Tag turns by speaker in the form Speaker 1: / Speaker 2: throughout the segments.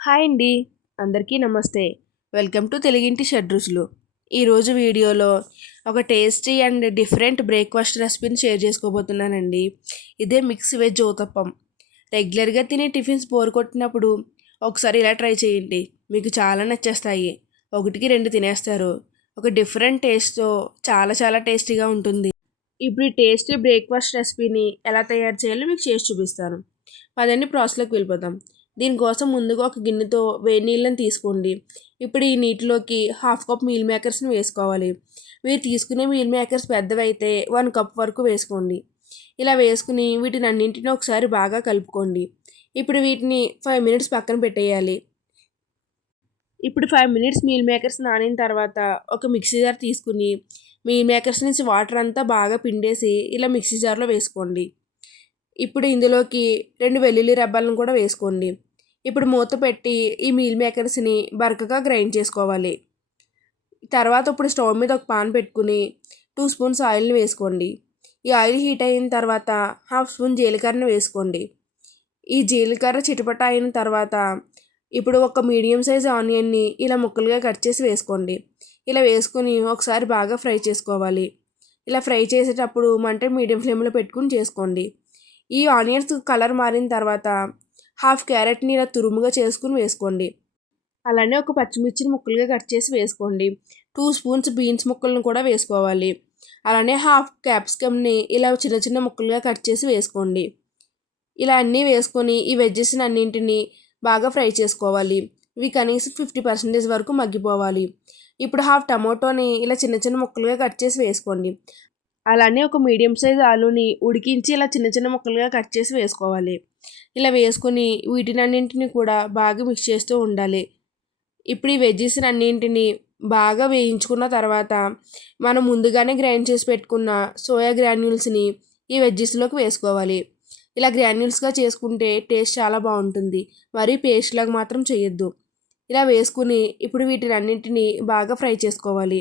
Speaker 1: Hi అండి. అందరికీ నమస్తే. వెల్కమ్ టు తెలుగింటి షడ్రుచులు ఈరోజు వీడియోలో ఒక టేస్టీ అండ్ డిఫరెంట్ బ్రేక్ఫాస్ట్ రెసిపీని షేర్ చేసుకోబోతున్నానండి. ఇదే మిక్స్ వెజ్ ఊతప్పం రెగ్యులర్గా తినే టిఫిన్స్ బోర్ కొట్టినప్పుడు ఒకసారి ఇలా ట్రై చేయండి. మీకు చాలా నచ్చేస్తాయి. ఒకటికి రెండు తినేస్తారు. ఒక డిఫరెంట్ టేస్ట్తో చాలా చాలా టేస్టీగా ఉంటుంది. ఇప్పుడు ఈ టేస్టీ బ్రేక్ఫాస్ట్ రెసిపీని ఎలా తయారు చేయాలో మీకు చేసి చూపిస్తాను. పదండి ప్రాసెస్లోకి వెళ్ళిపోతాం దీనికోసం ముందుగా ఒక గిన్నెతో వేడి నీళ్ళని తీసుకోండి. ఇప్పుడు ఈ నీటిలోకి హాఫ్ కప్ మీల్ మేకర్స్ని వేసుకోవాలి. మీరు తీసుకునే మీల్ మేకర్స్ పెద్దవైతే వన్ కప్ వరకు వేసుకోండి. ఇలా వేసుకుని వీటిని అన్నింటినీ ఒకసారి బాగా కలుపుకోండి. ఇప్పుడు వీటిని ఫైవ్ మినిట్స్ పక్కన పెట్టేయాలి. ఇప్పుడు ఫైవ్ మినిట్స్ మీల్ మేకర్స్ నానిన తర్వాత ఒక మిక్సీ జార్ తీసుకుని మీల్ మేకర్స్ నుంచి వాటర్ అంతా బాగా పిండేసి ఇలా మిక్సీ జార్లో వేసుకోండి. ఇప్పుడు ఇందులోకి రెండు వెల్లుల్లి రెబ్బలను కూడా వేసుకోండి. ఇప్పుడు మూత పెట్టి ఈ మీల్ మేకర్స్ని బరకగా గ్రైండ్ చేసుకోవాలి. తర్వాత ఇప్పుడు స్టవ్ మీద ఒక పాన్ పెట్టుకుని టూ స్పూన్స్ ఆయిల్ని వేసుకోండి. ఈ ఆయిల్ హీట్ అయిన తర్వాత హాఫ్ స్పూన్ జీలకర్రని వేసుకోండి. ఈ జీలకర్ర చిటపట అయిన తర్వాత ఇప్పుడు ఒక మీడియం సైజ్ ఆనియన్ని ఇలా ముక్కలుగా కట్ చేసి వేసుకోండి. ఇలా వేసుకొని ఒకసారి బాగా ఫ్రై చేసుకోవాలి. ఇలా ఫ్రై చేసేటప్పుడు మంట మీడియం ఫ్లేమ్లో పెట్టుకుని చేసుకోండి. ఈ ఆనియన్స్ కలర్ మారిన తర్వాత హాఫ్ క్యారెట్ని ఇలా తురుముగా చేసుకుని వేసుకోండి. అలానే ఒక పచ్చిమిర్చిని ముక్కలుగా కట్ చేసి వేసుకోండి. టూ స్పూన్స్ బీన్స్ ముక్కలను కూడా వేసుకోవాలి. అలానే హాఫ్ క్యాప్సికమ్ని ఇలా చిన్న చిన్న ముక్కలుగా కట్ చేసి వేసుకోండి. ఇలా అన్నీ వేసుకొని ఈ వెజ్జెస్ని అన్నింటినీ బాగా ఫ్రై చేసుకోవాలి. ఇవి కనీసం ఫిఫ్టీ పర్సెంటేజ్ వరకు మగ్గిపోవాలి. ఇప్పుడు హాఫ్ టమాటోని ఇలా చిన్న చిన్న ముక్కలుగా కట్ చేసి వేసుకోండి. అలానే ఒక మీడియం సైజ్ ఆలుని ఉడికించి ఇలా చిన్న చిన్న ముక్కలుగా కట్ చేసి వేసుకోవాలి. ఇలా వేసుకొని వీటిని అన్నింటిని కూడా బాగా మిక్స్ చేస్తూ ఉండాలి. ఇప్పుడు ఈ వెజ్జెస్ అన్నింటిని బాగా వేయించుకున్న తర్వాత మనం ముందుగానే గ్రైండ్ చేసి పెట్టుకున్న సోయా గ్రాన్యూల్స్ని ఈ వెజ్జెస్లోకి వేసుకోవాలి. ఇలా గ్రాన్యూల్స్గా చేసుకుంటే టేస్ట్ చాలా బాగుంటుంది. మరీ పేస్ట్లాగా మాత్రం చేయొద్దు. ఇలా వేసుకుని ఇప్పుడు వీటిని అన్నింటినీ బాగా ఫ్రై చేసుకోవాలి.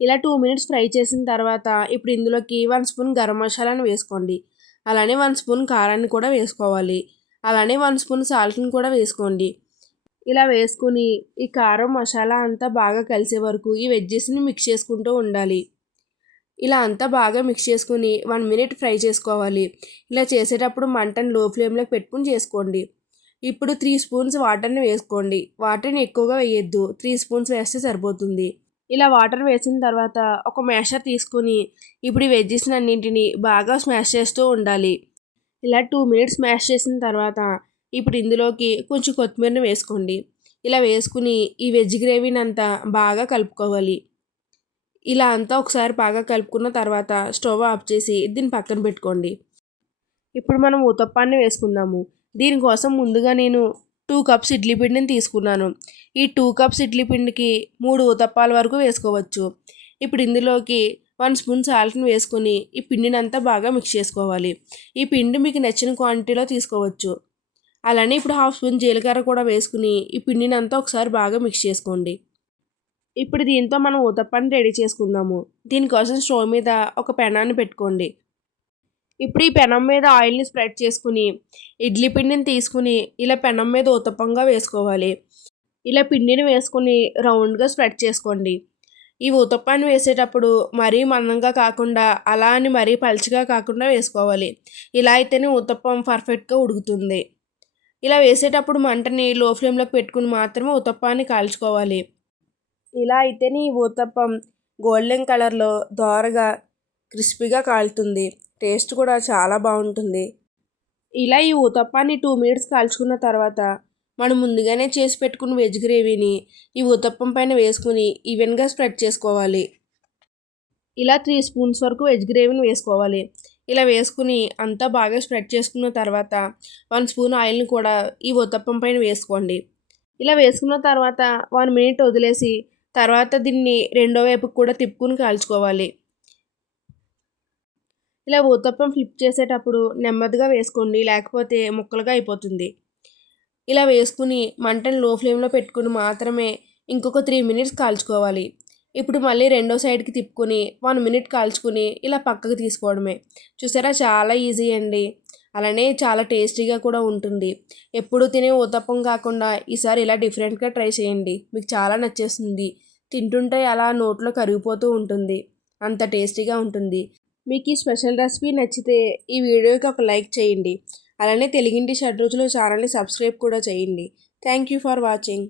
Speaker 1: ఇలా టూ మినిట్స్ ఫ్రై చేసిన తర్వాత ఇప్పుడు ఇందులోకి వన్ స్పూన్ గరం మసాలాను వేసుకోండి. అలానే వన్ స్పూన్ కారాన్ని కూడా వేసుకోవాలి. అలానే వన్ స్పూన్ సాల్ట్ని కూడా వేసుకోండి. ఇలా వేసుకుని ఈ కారం మసాలా అంతా బాగా కలిసే వరకు ఈ వెజ్జెస్ని మిక్స్ చేసుకుంటూ ఉండాలి. ఇలా అంతా బాగా మిక్స్ చేసుకుని వన్ మినిట్ ఫ్రై చేసుకోవాలి. ఇలా చేసేటప్పుడు మంటను లో ఫ్లేమ్లోకి పెట్టుకుని చేసుకోండి. ఇప్పుడు త్రీ స్పూన్స్ వాటర్ని వేసుకోండి. వాటర్ని ఎక్కువగా వేయొద్దు. త్రీ స్పూన్స్ వేస్తే సరిపోతుంది. ఇలా వాటర్ వేసిన తర్వాత ఒక మ్యాషర్ తీసుకుని ఇప్పుడు ఈ వెజ్జెస్ అన్నింటిని బాగా స్మాష్ చేస్తూ ఉండాలి. ఇలా టూ మినిట్స్ స్మాష్ చేసిన తర్వాత ఇప్పుడు ఇందులోకి కొంచెం కొత్తిమీరని వేసుకోండి. ఇలా వేసుకుని ఈ వెజ్ గ్రేవీని అంతా బాగా కలుపుకోవాలి. ఇలా అంతా ఒకసారి బాగా కలుపుకున్న తర్వాత స్టవ్ ఆఫ్ చేసి దీన్ని పక్కన పెట్టుకోండి. ఇప్పుడు మనం ఊతప్పాన్ని వేసుకుందాము. దీనికోసం ముందుగా నేను టూ కప్స్ ఇడ్లీ పిండిని తీసుకున్నాను. ఈ టూ కప్స్ ఇడ్లీ పిండికి మూడు ఉతప్పాల వరకు వేసుకోవచ్చు. ఇప్పుడు ఇందులోకి వన్ స్పూన్ సాల్ట్ని వేసుకొని ఈ పిండిని అంతా బాగా మిక్స్ చేసుకోవాలి. ఈ పిండి మీకు నచ్చిన క్వాంటిటీలో తీసుకోవచ్చు. అలానే ఇప్పుడు హాఫ్ స్పూన్ జీలకర్ర కూడా వేసుకుని ఈ పిండిని అంతా ఒకసారి బాగా మిక్స్ చేసుకోండి. ఇప్పుడు దీంతో మనం ఊతప్పాన్ని రెడీ చేసుకుందాము. దీనికోసం స్టవ్ మీద ఒక పెనాన్ని పెట్టుకోండి. ఇప్పుడు ఈ పెనం మీద ఆయిల్ని స్ప్రెడ్ చేసుకుని ఇడ్లీ పిండిని తీసుకుని ఇలా పెనం మీద ఊతప్పంగా వేసుకోవాలి. ఇలా పిండిని వేసుకుని రౌండ్గా స్ప్రెడ్ చేసుకోండి. ఈ ఊతప్పాన్ని వేసేటప్పుడు మరీ మందంగా కాకుండా అలా అని మరీ పలుచగా కాకుండా వేసుకోవాలి. ఇలా అయితేనే ఊతప్పం పర్ఫెక్ట్గా ఉడుకుతుంది. ఇలా వేసేటప్పుడు మంటని లో ఫ్లేమ్లోకి పెట్టుకుని మాత్రమే ఊతప్పాన్ని కాల్చుకోవాలి. ఇలా అయితేనే ఈ ఊతప్పం గోల్డెన్ కలర్లో దోరగా క్రిస్పీగా కాలుతుంది. టేస్ట్ కూడా చాలా బాగుంటుంది. ఇలా ఈ ఊతప్పాన్ని టూ మినిట్స్ కాల్చుకున్న తర్వాత మనం ముందుగానే చేసి పెట్టుకున్న వెజ్ గ్రేవీని ఈ ఉతప్పం పైన వేసుకుని ఈవెన్గా స్ప్రెడ్ చేసుకోవాలి. ఇలా త్రీ స్పూన్స్ వరకు వెజ్ గ్రేవీని వేసుకోవాలి. ఇలా వేసుకుని అంతా బాగా స్ప్రెడ్ చేసుకున్న తర్వాత వన్ స్పూన్ ఆయిల్ని కూడా ఈ ఉతప్పం పైన వేసుకోండి. ఇలా వేసుకున్న తర్వాత వన్ మినిట్ వదిలేసి తర్వాత దీన్ని రెండో వైపుకి కూడా తిప్పుకుని కాల్చుకోవాలి. ఇలా ఊతప్పం ఫ్లిప్ చేసేటప్పుడు నెమ్మదిగా వేసుకోండి లేకపోతే ముక్కలుగా అయిపోతుంది. ఇలా వేసుకుని మంటను లో ఫ్లేమ్లో పెట్టుకుని మాత్రమే ఇంకొక త్రీ మినిట్స్ కాల్చుకోవాలి. ఇప్పుడు మళ్ళీ రెండో సైడ్కి తిప్పుకొని వన్ మినిట్ కాల్చుకుని ఇలా పక్కకు తీసుకోవడమే. చూసారా? చాలా ఈజీ అండి. అలానే చాలా టేస్టీగా కూడా ఉంటుంది. ఎప్పుడు తినే ఊతప్పం కాకుండా ఈసారి ఇలా డిఫరెంట్గా ట్రై చేయండి. మీకు చాలా నచ్చేస్తుంది. తింటుంటే అలా నోట్లో కరిగిపోతూ ఉంటుంది. అంత టేస్టీగా ఉంటుంది. మీకు ఈ స్పెషల్ రెసిపీ నచ్చితే ఈ వీడియోకి ఒక లైక్ చేయండి. అలానే తెలుగింటి షడ్ రుచులు ఛానల్ని సబ్స్క్రైబ్ కూడా చేయండి. Thank you for watching.